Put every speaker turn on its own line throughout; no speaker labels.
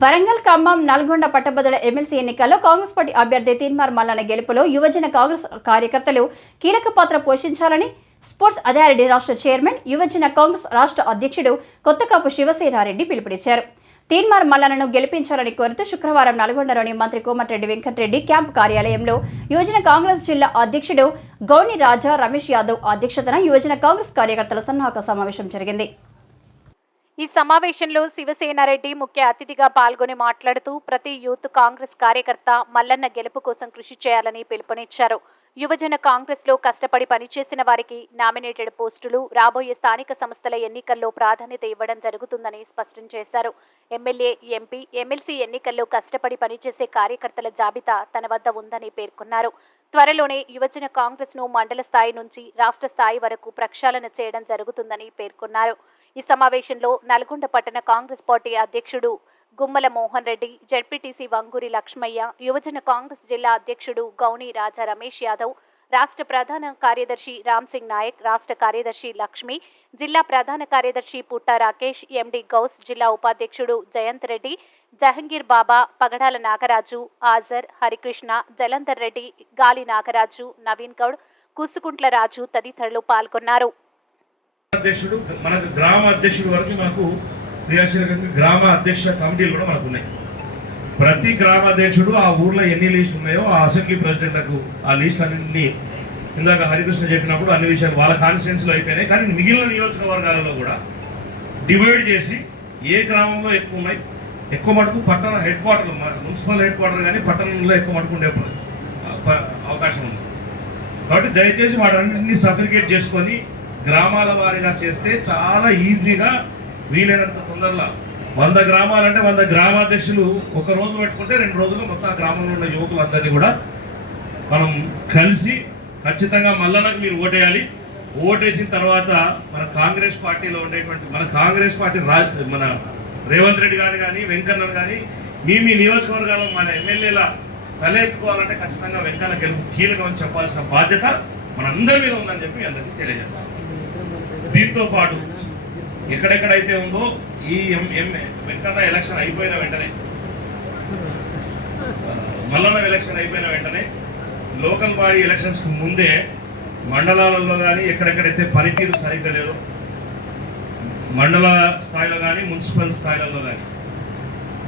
వరంగల్ ఖమ్మం నల్గొండ పట్టభద్రుల ఎమ్మెల్సీ ఎన్నికల్లో కాంగ్రెస్ పార్టీ అభ్యర్థి తీన్మార్ మల్లన్న గెలుపులో యువజన కాంగ్రెస్ కార్యకర్తలు కీలక పాత్ర పోషించాలని స్పోర్ట్స్ అథారిటీ రాష్ట్ర చైర్మన్ యువజన కాంగ్రెస్ రాష్ట్ర అధ్యక్షుడు కొత్తకాపు శివసేనారెడ్డి పిలుపునిచ్చారు. తీన్మార్ మల్లనను గెలిపించాలని కోరుతూ శుక్రవారం నల్గొండలోని మంత్రి కోమటిరెడ్డి వెంకటరెడ్డి క్యాంప్ కార్యాలయంలో యువజన కాంగ్రెస్ జిల్లా అధ్యక్షుడు గౌని రాజా రమేష్ యాదవ్ అధ్యక్షతన యువజన కాంగ్రెస్ కార్యకర్తల సన్నాహక సమావేశం జరిగింది.
ఈ సమావేశంలో శివసేనారెడ్డి ముఖ్య అతిథిగా పాల్గొని మాట్లాడుతూ ప్రతి యూత్ కాంగ్రెస్ కార్యకర్త మల్లన్న గెలుపు కోసం కృషి చేయాలని పిలుపునిచ్చారు. యువజన కాంగ్రెస్లో కష్టపడి పనిచేసిన వారికి నామినేటెడ్ పోస్టులు రాబోయే స్థానిక సంస్థల ఎన్నికల్లో ప్రాధాన్యత ఇవ్వడం జరుగుతుందని స్పష్టం చేశారు. ఎమ్మెల్యే ఎంపీ ఎమ్మెల్సీ ఎన్నికల్లో కష్టపడి పనిచేసే కార్యకర్తల జాబితా తన వద్ద ఉందని పేర్కొన్నారు. త్వరలోనే యువజన కాంగ్రెస్ను మండల స్థాయి నుంచి రాష్ట్ర స్థాయి వరకు ప్రక్షాళన చేయడం జరుగుతుందని పేర్కొన్నారు. ఈ సమావేశంలో నల్గొండ పట్టణ కాంగ్రెస్ పార్టీ అధ్యక్షుడు గుమ్మల మోహన్ రెడ్డి జడ్పీటీసీ వంగూరి లక్ష్మయ్య యువజన కాంగ్రెస్ జిల్లా అధ్యక్షుడు గౌని రాజా రమేష్ యాదవ్ రాష్ట్ర ప్రధాన కార్యదర్శి రామ్ సింగ్ నాయక్ రాష్ట్ర కార్యదర్శి లక్ష్మి జిల్లా ప్రధాన కార్యదర్శి పుట్ట రాకేష్ ఎండి గౌస్ జిల్లా ఉపాధ్యక్షుడు జయంత్ రెడ్డి జహంగీర్ బాబా పగడాల నాగరాజు ఆజర్ హరికృష్ణ జలంధర్ రెడ్డి గాలి నాగరాజు నవీన్ గౌడ్ కుసుకుంట్ల రాజు తదితరులు పాల్గొన్నారు.
అధ్యక్షుడు మన గ్రామ అధ్యక్షుడు వరకు మనకు క్రియాశీలకంగా గ్రామ అధ్యక్ష కమిటీలు కూడా మనకు ఉన్నాయి. ప్రతి గ్రామ అధ్యక్షుడు ఆ ఊర్లో ఎన్ని లిస్ట్ ఉన్నాయో ఆ అసెంబ్లీ ప్రెసిడెంట్లకు ఆ లిస్ట్ అన్నింటినీ ఇందాక హరికృష్ణ చెప్పినప్పుడు అన్ని విషయాలు వాళ్ళ కాన్స్టిట్యున్సీలో అయిపోయినాయి. కానీ మిగిలిన నియోజకవర్గాలలో కూడా డివైడ్ చేసి ఏ గ్రామంలో ఎక్కువ ఉన్నాయి ఎక్కువ మటుకు పట్టణ head quarter municipal head quarter కానీ పట్టణంలో ఎక్కువ మటుకు ఉండే అవకాశం ఉంది. కాబట్టి దయచేసి వాటన్నింటినీ సర్టిఫికేట్ చేసుకొని గ్రామాల వారీగా చేస్తే చాలా ఈజీగా వీలైనంత తొందరలో. వంద గ్రామాలంటే వంద గ్రామాధ్యక్షులు ఒక రోజు పెట్టుకుంటే రెండు రోజులు మొత్తం ఆ గ్రామంలో ఉన్న యువకులందరినీ కూడా మనం కలిసి ఖచ్చితంగా మల్లన్నకు మీరు ఓటేయాలి. ఓటేసిన తర్వాత మన కాంగ్రెస్ పార్టీలో ఉండేటువంటి మన కాంగ్రెస్ పార్టీ రా మన రేవంత్ రెడ్డి గారు కానీ వెంకన్న కానీ మీ మీ నియోజకవర్గాల్లో మన ఎమ్మెల్యేల తలెత్తుకోవాలంటే ఖచ్చితంగా వెంకన్న గెలుపు కీలకం చెప్పాల్సిన బాధ్యత మనందరి మీద ఉందని చెప్పి అందరికీ తెలియజేస్తాను. దీంతో పాటు ఎక్కడెక్కడైతే ఉందో ఈ వెంటనే ఎలక్షన్ అయిపోయిన వెంటనే మల్లన్న ఎలక్షన్ అయిపోయిన వెంటనే లోకల్ బాడీ ఎలక్షన్స్కి ముందే మండలాలలో కానీ ఎక్కడెక్కడైతే పనితీరు సరిగ్గా లేదో మండల స్థాయిలో కానీ మున్సిపల్ స్థాయిలలో కానీ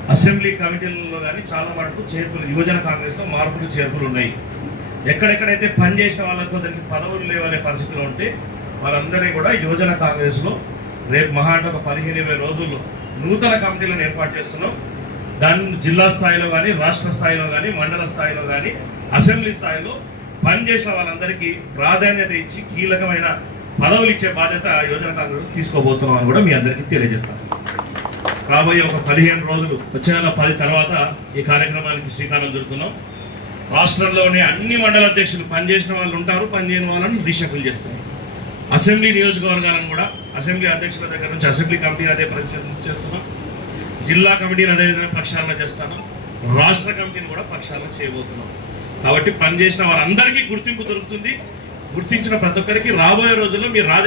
అసెంబ్లీ కమిటీలలో కానీ చాలా మటుకు చేర్పులు యువజన కాంగ్రెస్లో మార్పులు చేర్పులు ఉన్నాయి. ఎక్కడెక్కడైతే పనిచేసిన వాళ్ళకు దానికి పదవులు లేవనే పరిస్థితులు ఉంటే వాళ్ళందరినీ కూడా యువజన కాంగ్రెస్లో రేపు మహా అంటే ఒక పదిహేను ఇరవై రోజుల్లో నూతన కమిటీలను ఏర్పాటు చేస్తున్నాం. దాన్ని జిల్లా స్థాయిలో కానీ రాష్ట్ర స్థాయిలో కానీ మండల స్థాయిలో కానీ అసెంబ్లీ స్థాయిలో పనిచేసిన వాళ్ళందరికీ ప్రాధాన్యత ఇచ్చి కీలకమైన పదవులు ఇచ్చే బాధ్యత యువజన కాంగ్రెస్ తీసుకోబోతున్నాం అని కూడా మీ అందరికీ తెలియజేస్తాను. రాబోయే ఒక పదిహేను రోజులు వచ్చే నెల పది తర్వాత ఈ కార్యక్రమానికి శ్రీకారం చుడుతున్నాం. రాష్ట్రంలోని అన్ని మండల అధ్యక్షులు పనిచేసిన వాళ్ళు ఉంటారు పనిచేయని వాళ్ళని రీషఫుల్ చేస్తున్నారు. అసెంబ్లీ నియోజకవర్గాలను కూడా అసెంబ్లీ అధ్యక్షుల దగ్గర నుంచి అసెంబ్లీ కమిటీని అదే చేస్తున్నాం జిల్లా కమిటీని అదే విధంగా ప్రక్షాళన చేస్తాను. రాష్ట్ర కమిటీని కూడా ప్రక్షాళన చేయబోతున్నాం. కాబట్టి పనిచేసిన వారందరికీ గుర్తింపు దొరుకుతుంది. గుర్తించిన ప్రతి ఒక్కరికి రాబోయే రోజుల్లో మీరు రాజ